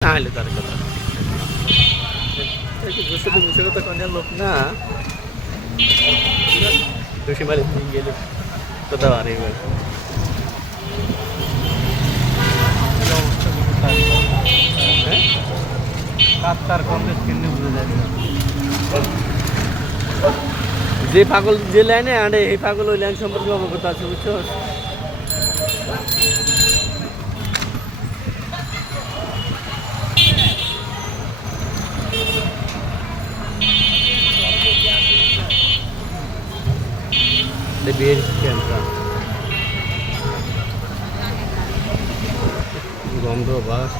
না হলে তার কথা বুঝতে তো বুঝে কথা কোন লোক না খুশি মারে গেলে কোথাও আর এবার কাপ্তার কংগ্রেস কিনে বুঝে যায় যে পাগল যে লাইনে আনে এই পাগল ওই লাইন সম্পর্কে অবগত আছে বুঝছো বিয়ের ক্যান্সার গন্ধ বাস